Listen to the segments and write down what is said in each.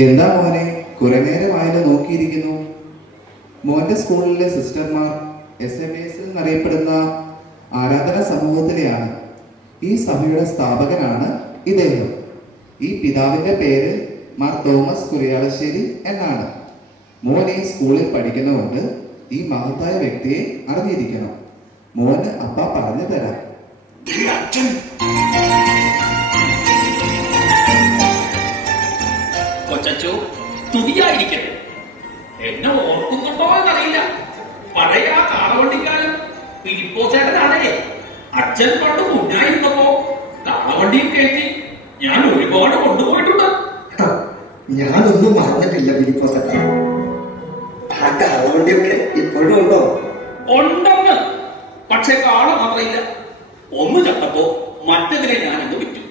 എന്താ മോനെ കുറെ നേരമായാലും നോക്കിയിരിക്കുന്നു? മോന്റെ സ്കൂളിലെ സിസ്റ്റർമാർ SMAs എന്നറിയപ്പെടുന്ന ആരാധന സമൂഹത്തിലെയാണ്. ഈ സഭയുടെ സ്ഥാപകനാണ് ഇദ്ദേഹം. ഈ പിതാവിന്റെ പേര് മാർ തോമസ് കുറിയാളശ്ശേരി എന്നാണ്. മോൻ ഈ സ്കൂളിൽ പഠിക്കുന്നതുകൊണ്ട് ഈ മഹത്തായ വ്യക്തിയെ അറിഞ്ഞിരിക്കണം. മോന് അപ്പ പറഞ്ഞു തരാം. കൊച്ചു സ്തുതിയായിരിക്കട്ടെ. എന്നെ ഓർക്കുന്നുണ്ടോ എന്നറിയില്ല. പഴയ ആ കാളവണ്ടിക്കാരൻ ഫിലിപ്പോസേട്ടനാണേ. അച്ഛൻ പണ്ട് കുഞ്ഞായിരുന്നപ്പോ കാളവണ്ടിയിൽ കയറ്റി ഞാൻ ഒരുപാട് കൊണ്ടുപോയിട്ടുണ്ട്. ഞാനൊന്നും മറന്നിട്ടില്ല ഫിലിപ്പോസേട്ട. ആ കാളവണ്ടിയൊക്കെ ഇപ്പോഴും ഉണ്ടോ? ഉണ്ടെന്ന്. പക്ഷെ കാള മാത്രമില്ല. ഒന്ന് ചത്തപ്പോ മറ്റതിനെ ഞാനങ്ങ് വിറ്റു.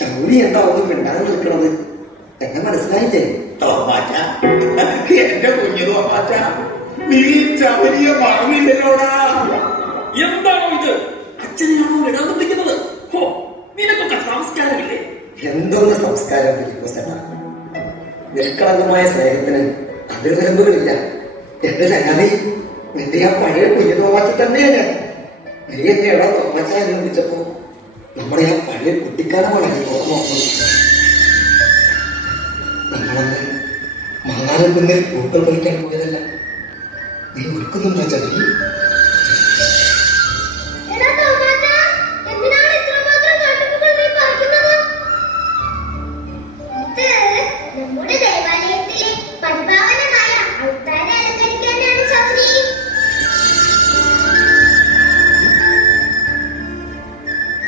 ചൗരി എന്താ ഒന്നും മിണ്ടാതെ നിൽക്കണത്? എന്നെ മനസ്സിലായില്ലേ? എന്റെ കുഞ്ഞു തോമാച്ച, നീ ചവരിയെ മറന്നില്ലല്ലോടാ. എന്താണോ ഇത്? അച്ഛനെയാണോ വിടാതെ വിളിക്കുന്നത്? നിനക്കൊക്കെ സംസ്കാരമില്ലേ? എന്തൊന്ന് സംസ്കാരം ഫിലിപ്പോസേട്ട. നിഷ്കളങ്കമായ സ്നേഹത്തിന് അതിർവരമ്പുകളില്ല. എന്റെ ചങ്ങാതി, നിന്റെ ആ പഴയ കുഞ്ഞു തോമാച്ച തന്നെയാണ്. നീ എന്നെ എവിടെ തോമാച്ച എന്ന് വിളിച്ചപ്പോ നമ്മുടെ ആ പഴയ കുട്ടിക്കാലമാണ് ഓർമ്മ വന്നത്. നമ്മളന്ന് മാങ്ങാനക്കുന്നിൽ പൂക്കൾ പറിക്കാൻ പോയതല്ല. നീ ഓർക്കുന്നുണ്ടോ ചങ്ങി?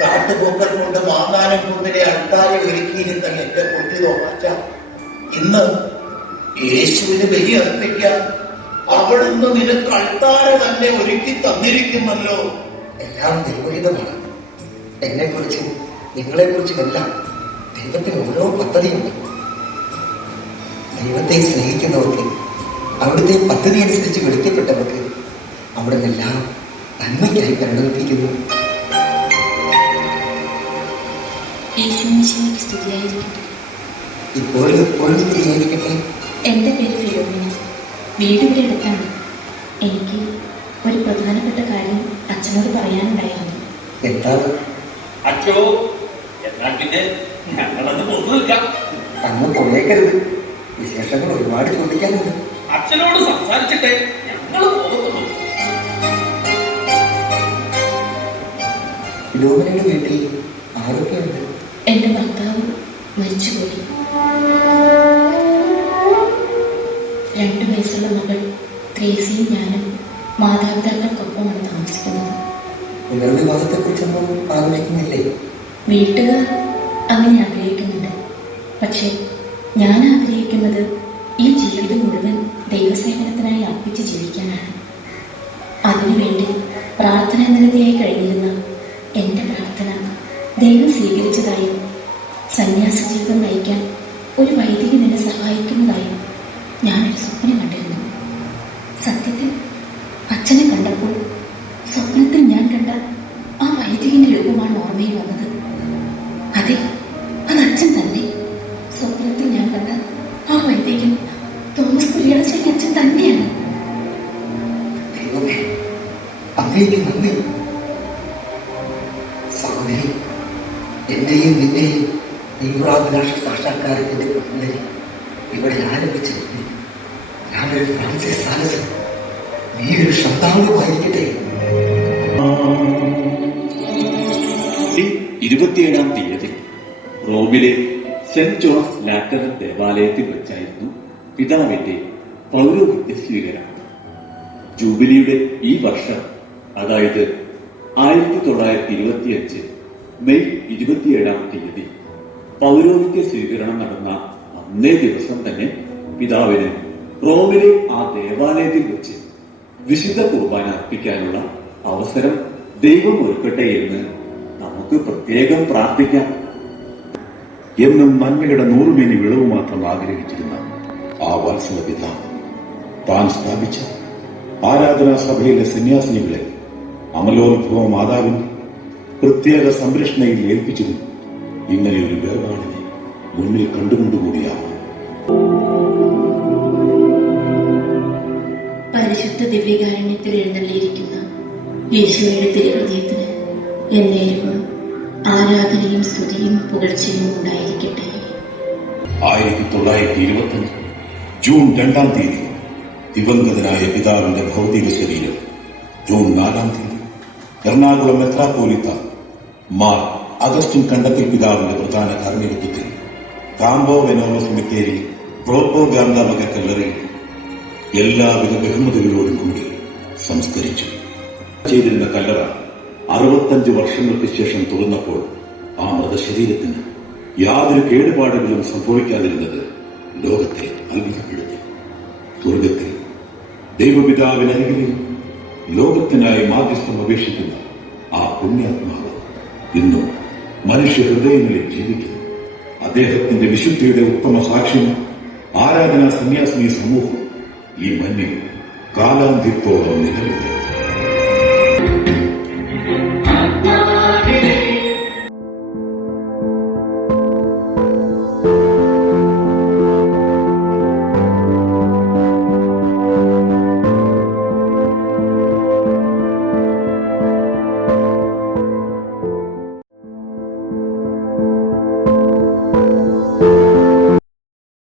കാട്ടുപൂക്കൾ കൊണ്ട് മാങ്ങാനം കുന്നിലെ അൾത്താരെ ഒരുക്കിയിരുന്ന എന്റെ കുട്ടി തോമാച്ച ഇന്ന് യേശുവിന് ബലി അർപ്പിക്കാൻ അവിടുന്ന് നിനക്ക് അൾത്താര തന്നെ ഒരുക്കി തന്നിരിക്കുന്നല്ലോ. എല്ലാം ദൈവഹിതമാണ്. എന്നെക്കുറിച്ചും നിങ്ങളെക്കുറിച്ചും എല്ലാം ദൈവത്തിന് ഓരോ പദ്ധതിയുണ്ട്. ദൈവത്തെ സ്നേഹിക്കുന്നവർക്ക്, അവിടുത്തെ പദ്ധതി അനുസരിച്ച് വിളിക്കപ്പെട്ടവർക്ക് അവിടുന്ന് എല്ലാം നന്മയ്ക്കായി പരിണമിപ്പിക്കുന്നു. ഇപ്പോഴും എപ്പോഴും സ്ത്രീയായിരിക്കട്ടെ. എന്റെ പേര് ഫിലോമിന. വീട് ഇവിടെ അടുത്താണ്. എനിക്ക് ഒരു പ്രധാനപ്പെട്ട കാര്യം അച്ഛനോട് പറയാനുണ്ടായിരുന്നു. എന്താണ്? അച്ഛോ, എന്നാൽ പിന്നെ ഞങ്ങളത് കൊണ്ടു നിൽക്കാം. അന്ന് പോയേക്കരുത്. വിശേഷങ്ങൾ ഒരുപാട് ചോദിക്കാനുണ്ട്. അച്ഛനോട് സംസാരിച്ചിട്ടേ ഞങ്ങൾ പോകുന്നുള്ളൂ. ഫിലോമിനയുടെ വീട്ടിൽ ആരൊക്കെയുണ്ട്? എന്റെ ഭർത്താവ് മരിച്ചുപോയി. 2 വയസ്സുള്ള മകൾ ത്രേസിയും ഞാനും മാതാപിതാക്കൾക്കൊപ്പമാണ് താമസിക്കുന്നത്. പുനർവിവാഹത്തെ കുറിച്ചൊന്നും ആലോചിക്കുന്നില്ലേ? വീട്ടുകാർ അങ്ങനെ ആഗ്രഹിക്കുന്നുണ്ട്. പക്ഷെ ഞാൻ ആഗ്രഹിക്കുന്നത് ഈ ജീവിതം മുഴുവൻ ദൈവസേവനത്തിനായി അർപ്പിച്ച് ജീവിക്കാനാണ്. അതിനുവേണ്ടി പ്രാർത്ഥനാ നിരതയായി കഴിഞ്ഞിരുന്ന എന്റെ പ്രാർത്ഥന ദൈവം സ്വീകരിച്ചതായും സന്യാസ ജീവിതം നയിക്കാൻ ഒരു വൈദികൻ എന്നെ സഹായിക്കുന്നതായും ഞാനൊരു സ്വപ്നം കണ്ടിരുന്നു. സത്യത്തിൽ അച്ഛനെ കണ്ടപ്പോൾ സ്വപ്നത്തിൽ ഞാൻ കണ്ട ആ വൈദികന്റെ രൂപമാണ് ഓർമ്മയിൽ വന്നത്. അതെ, അത് അച്ഛൻ തന്നെ. സ്വപ്നത്തിൽ ഞാൻ കണ്ട ആ വൈദികൻ തോമസ് കുറിയാളശ്ശേരി അച്ഛൻ തന്നെയാണ്. സഹോദരി, എന്റെയും നിന്റെയും തീവ്രാഭിലാഷ സാക്ഷാത്കാരത്തിന്റെ പ്രസന്നരി ഇവിടെ ആരംഭിച്ചു. ഞാനൊരു ഫ്രാൻസിസ് സാലസ്, നീ ഒരു ശ്രദ്ധാളുമായിരിക്കട്ടെ. 27-ാം തീയതി റോമിലെ സെന്റ് ജോൺസ് ലാറ്ററൻ ദേവാലയത്തിൽ വെച്ചായിരുന്നു പിതാവിന്റെ പൗരോഹിത്യ സ്വീകരണം. ജൂബിലിയുടെ ഈ വർഷം, അതായത് 1925 മെയ് 27-ാം തീയതി പൗരോഹിത്യ സ്വീകരണം നടന്ന അന്നേ ദിവസം തന്നെ പിതാവിന് റോമിലെ ആ ദേവാലയത്തിൽ വെച്ച് വിശുദ്ധ കുർബാന അർപ്പിക്കാനുള്ള അവസരം ദൈവം ഒരുക്കട്ടെ എന്ന് നമുക്ക് പ്രത്യേകം പ്രാർത്ഥിക്കാം. എന്നും നന്മയുടെ 100 മേനി വിളവ് മാത്രം ആഗ്രഹിച്ചിരുന്ന ആ വാത്സല പിതാവ് താൻ സ്ഥാപിച്ച ആരാധനാ സഭയിലെ സന്യാസിനികളെ അമലോത്ഭവ മാതാവിന്റെ പ്രത്യേക സംരക്ഷണയിൽ ഏൽപ്പിച്ചതും ഇങ്ങനെ ഒരു വേർപാടിനെ മുന്നിൽ കണ്ടുകൊണ്ടുകൂടിയാവാം. പരിശുദ്ധ ദിവ്യകാരുണ്യത്തിൽ എഴുന്നള്ളിയിരിക്കുന്ന യേശുവിന്റെ തിരുഹൃദയത്തിന് എന്നേരവും ആരാധനയും സ്തുതിയും പുകഴ്ചയും ഉണ്ടായിരിക്കട്ടെ. 1925 ജൂൺ 2-ാം തീയതി ദിവംഗതനായ പിതാവിന്റെ ഭൗതിക ശരീരം ജൂൺ 4-ാം തീയതി എറണാകുളം മെത്രാപ്പോലിത്ത മാർ അഗസ്റ്റിൻ കണ്ടത്തിൽ പിതാവിന്റെ പ്രധാന കാർമ്മികത്വത്തിൽ കാംബോ വെനോമ സെമിത്തേരി പ്രോപ്പോഗാന്ത വക കല്ലറയിൽ എല്ലാവിധ ബഹുമതികളോടും കൂടി സംസ്കരിച്ചു. ചെയ്തിരുന്ന കല്ലറ 65 വർഷങ്ങൾക്ക് ശേഷം തുറന്നപ്പോൾ ആ മൃതശരീരത്തിന് യാതൊരു കേടുപാടുകളും സംഭവിക്കാതിരുന്നത് ലോകത്തെ അത്ഭുതപ്പെടുത്തി. സ്വർഗത്തിൽ ദൈവപിതാവിനരികിലും ലോകത്തിനായി മാധ്യസ്ഥം അപേക്ഷിക്കുന്ന ആ പുണ്യാത്മാവ് ഇന്നും മനുഷ്യ ഹൃദയങ്ങളിൽ ജീവിക്കുന്നു. അദ്ദേഹത്തിന്റെ വിശുദ്ധിയുടെ ഉത്തമ സാക്ഷ്യം ആരാധനാ സന്യാസിനി സമൂഹം ഈ മണ്ണിൽ കാലാന്ത്യത്തോളം നിലനിൽക്കുന്നു.